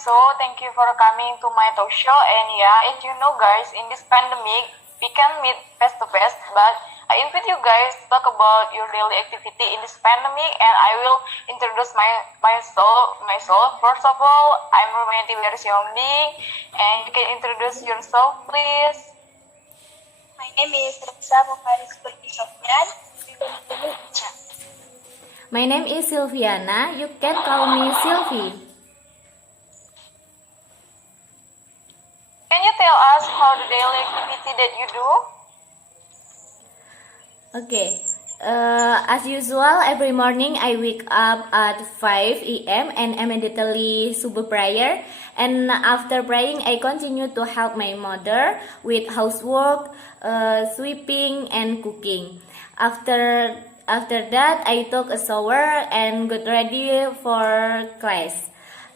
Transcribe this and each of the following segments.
so thank you for coming to my talk show. And yeah, as you know, guys, in this pandemic, we can meet face to face, but I invite you guys to talk about your daily activity in this pandemic, and I will introduce myself. First of all, I'm Romanti Siombing, and you can introduce yourself, please. My name is Reza Mufaris Putri Sofyan. My name is Silviana. You can call me Sylvie. Can you tell us how the daily activity that you do? Okay. As usual, every morning I wake up at 5 a.m. and immediately subuh prayer. And after praying, I continue to help my mother with housework, sweeping, and cooking. After that, I took a shower and got ready for class.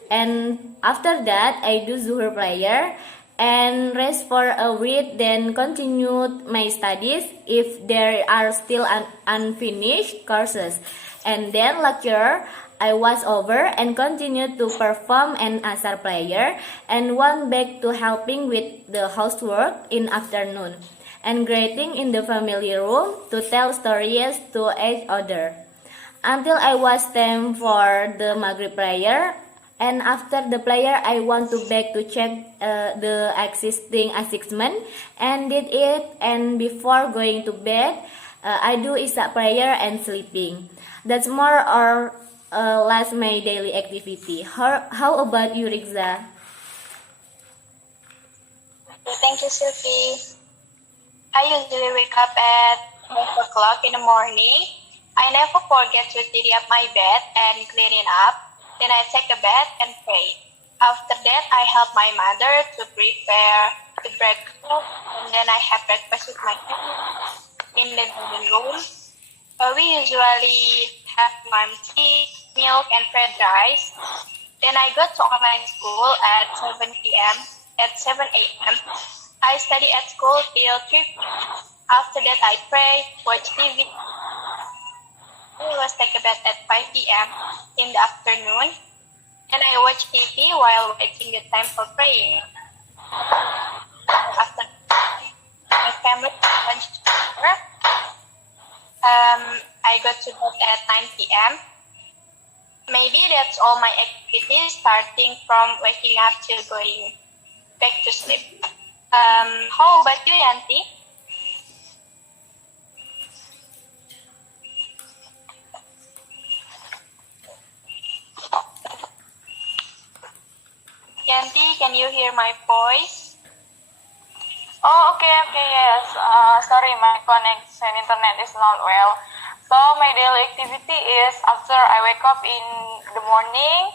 And after that, I do Zuhur prayer and rest for a week, then continued my studies if there are still unfinished courses. And then lecture I was over and continued to perform an asar prayer and went back to helping with the housework in afternoon and greeting in the family room to tell stories to each other until I was time for the Maghrib prayer. And after the prayer, I want to back to check the existing assignment and did it. And before going to bed, I do Isya prayer and sleeping. That's more or less my daily activity. How about you, Riza? Thank you, Sylvie. I usually wake up at 5 o'clock in the morning. I never forget to tidy up my bed and clean it up. Then I take a bath and pray. After that, I help my mother to prepare the breakfast, and then I have breakfast with my family in the living room. We usually have warm tea, milk, and fried rice. Then I go to online school at 7 p.m. At 7 a.m., I study at school till 3 p.m. After that, I pray, watch TV. I was take a bath at 5 p.m. in the afternoon, and I watch TV while waiting the time for praying. After my family lunch together, I go to bed at 9 p.m. Maybe that's all my activities, starting from waking up till going back to sleep. How about you, Yanti? Yanti, can you hear my voice? Oh, okay, yes. Sorry, my connection internet is not well. So my daily activity is after I wake up in the morning,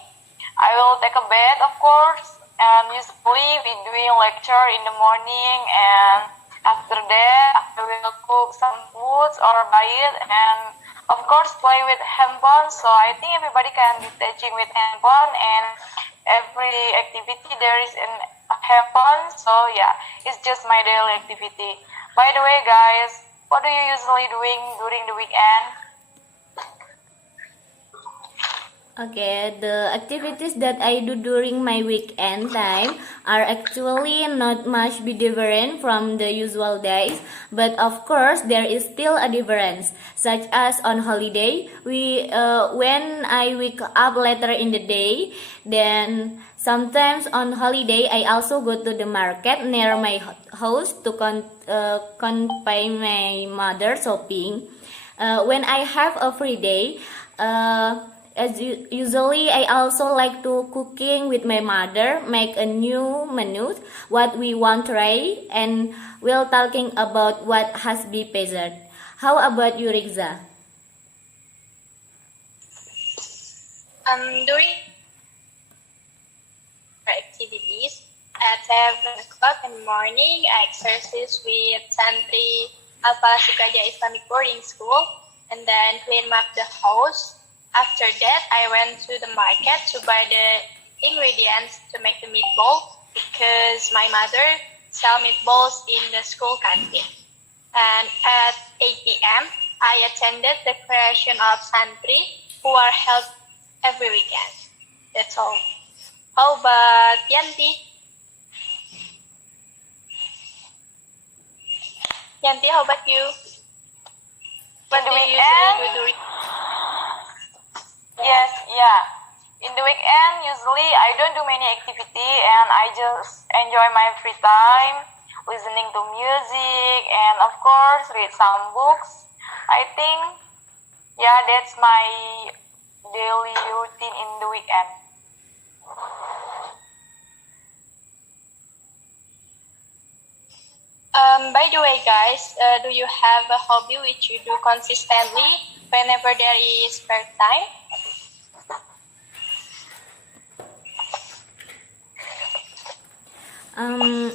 I will take a bath, of course, and usually we doing lecture in the morning, and after that I will cook some foods or buy it, and of course play with handphone. So I think everybody can be teaching with handphone, and every activity there is in handphone. So yeah, it's just my daily activity. By the way, guys, what do you usually doing during the weekend? Okay, the activities that I do during my weekend time are actually not much be different from the usual days, but of course there is still a difference, such as on holiday, when I wake up later in the day, then sometimes on holiday I also go to the market near my house to accompany my mother shopping. When I have a free day, usually I also like to cooking with my mother, make a new menu, what we want to try, and we'll talking about what has been present. How about you, Riza? During activities at 7 o'clock in the morning, I exercise with Santri Al-Falah Sukaja Islamic Boarding School, and then clean up the house. After that, I went to the market to buy the ingredients to make the meatball because my mother sell meatballs in the school canteen. And at 8 p.m., I attended the creation of Santri who are held every weekend. That's all. How about Yanti? Yanti, how about you? What In the do you weekend? usually do during? Yes, yeah. In the weekend, usually I don't do many activity and I just enjoy my free time, listening to music and of course read some books. I think, yeah, that's my daily routine in the weekend. By the way, guys, do you have a hobby which you do consistently whenever there is spare time?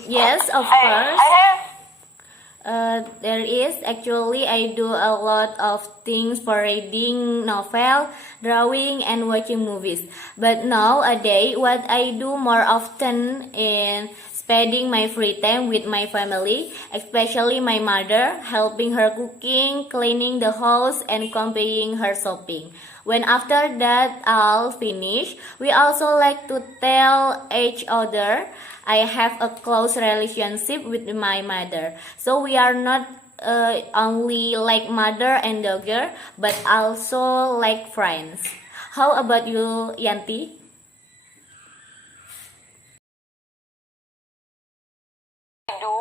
Yes, of I course. have There is actually I do a lot of things for reading novel, drawing, and watching movies. But nowadays, what I do more often is spending my free time with my family, especially my mother, helping her cooking, cleaning the house, and accompanying her shopping. When after that all finish, we also like to tell each other I have a close relationship with my mother. So we are not only like mother and daughter, but also like friends. How about you, Yanti? do,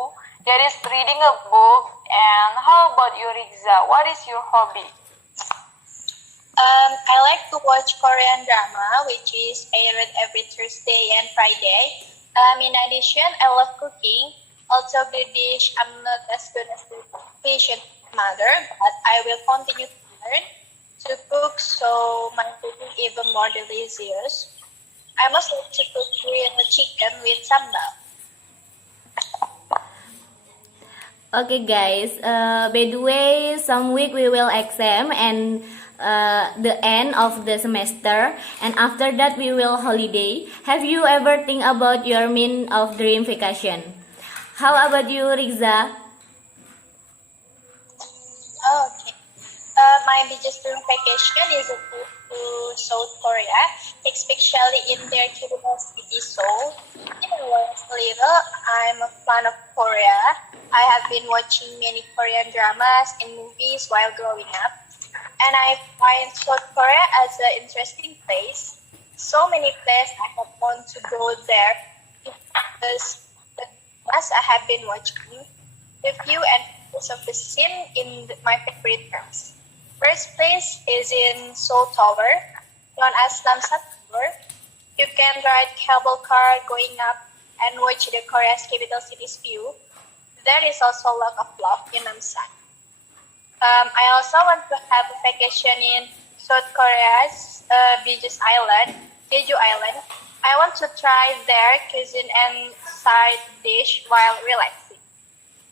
that is reading a book. And how about you, Riza? What is your hobby? I like to watch Korean drama, which is aired every Thursday and Friday. In addition, I love cooking. Also, the dish I'm not as good as the patient mother, but I will continue to learn to cook so my food is even more delicious. I must like to cook grilled chicken with sambal. Okay, guys. By the way, some week we will exam and the end of the semester, and after that we will holiday. Have you ever think about your mean of dream vacation? How about you, Riza? Oh, okay. My biggest dream vacation is a trip to South Korea, especially in their capital city, Seoul. When I was little, I'm a fan of Korea. I have been watching many Korean dramas and movies while growing up, and I find South Korea as an interesting place. So many places I have want to go there because the dramas I have been watching, the view and photos of the scene in my favorite terms. First place is in Seoul Tower, known as Namsan Tower. You can ride cable car going up and watch the Korea's capital city's view. There is also a lot of love in Namsan. I also want to have a vacation in South Korea's Jeju Island, Jeju Island. I want to try their cuisine and side dish while relaxing.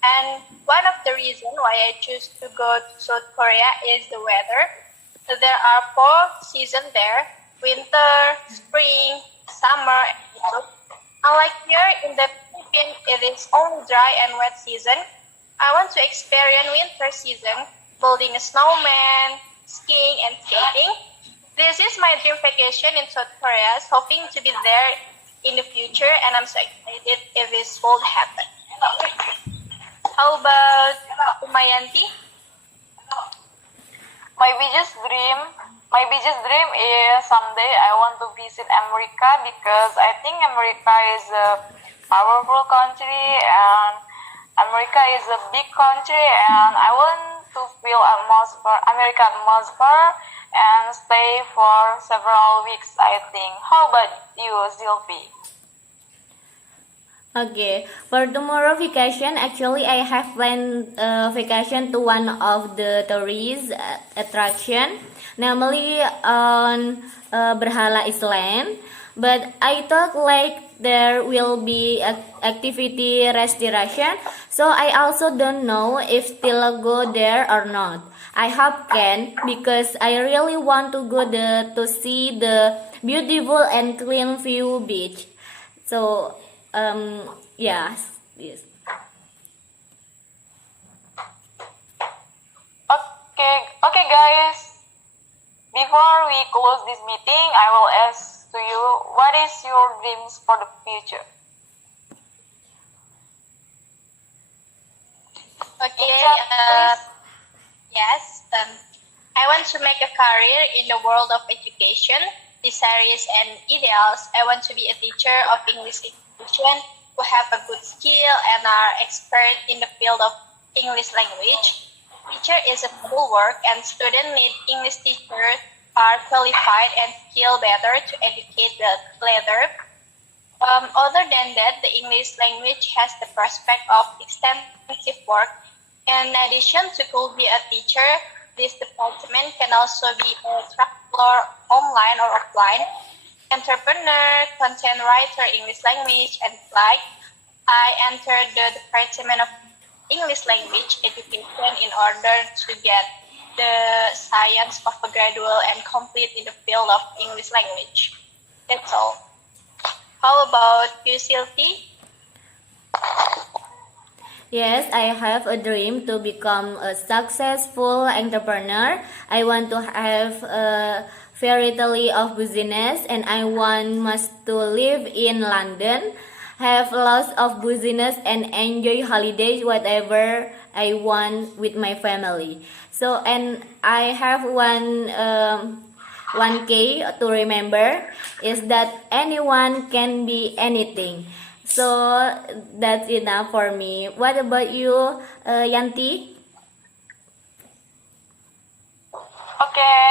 And one of the reasons why I choose to go to South Korea is the weather. There are 4 seasons there: winter, spring, summer, and autumn. Unlike here in the Philippines, it is only dry and wet season. I want to experience winter season, building a snowman, skiing, and skating. This is my dream vacation in South Korea, hoping to be there in the future, and I'm so excited if this will happen. How about Umayanti? My biggest dream is someday I want to visit America because I think America is a powerful country and America is a big country and I want to feel America atmosphere and stay for several weeks, I think. How about you, Sylvie? Okay, for tomorrow vacation, actually I have planned vacation to one of the tourist attraction, namely on Berhala Island. But I thought like there will be activity restoration, so I also don't know if still go there or not. I hope can because I really want to go to see the beautiful and clean view beach. So yes. Okay, guys. Before we close this meeting, I will ask to you. What is your dreams for the future? Okay. Ica, please. Yes. I want to make a career in the world of education, desires and ideals. I want to be a teacher of English education who have a good skill and are expert in the field of English language. Teacher is a full work and students need English teachers are qualified and skilled better to educate the latter. Other than that, the English language has the prospect of extensive work. In addition to could be a teacher, this department can also be a traveler online or offline, entrepreneur, content writer, English language, and like. I entered the department of English language education in order to get the science of a graduate and complete in the field of English language. That's all. How about you, Sylvie? Yes, I have a dream to become a successful entrepreneur. I want to have a variety of business and I want must to live in London, have lots of business and enjoy holidays whatever I want with my family. So and I have one key to remember is that anyone can be anything. So that's enough for me. What about you, Yanti? Okay,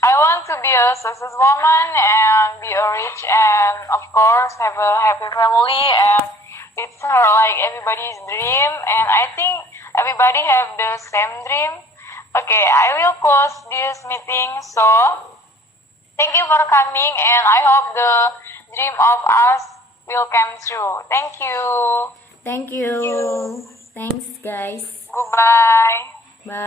I want to be a success woman and be a rich and of course have a happy family, and it's her like everybody's dream, and I think everybody have the same dream. Okay, I will close this meeting, so thank you for coming and I hope the dream of us will come true. Thank you. Thank you. Thanks, guys. Goodbye. Bye.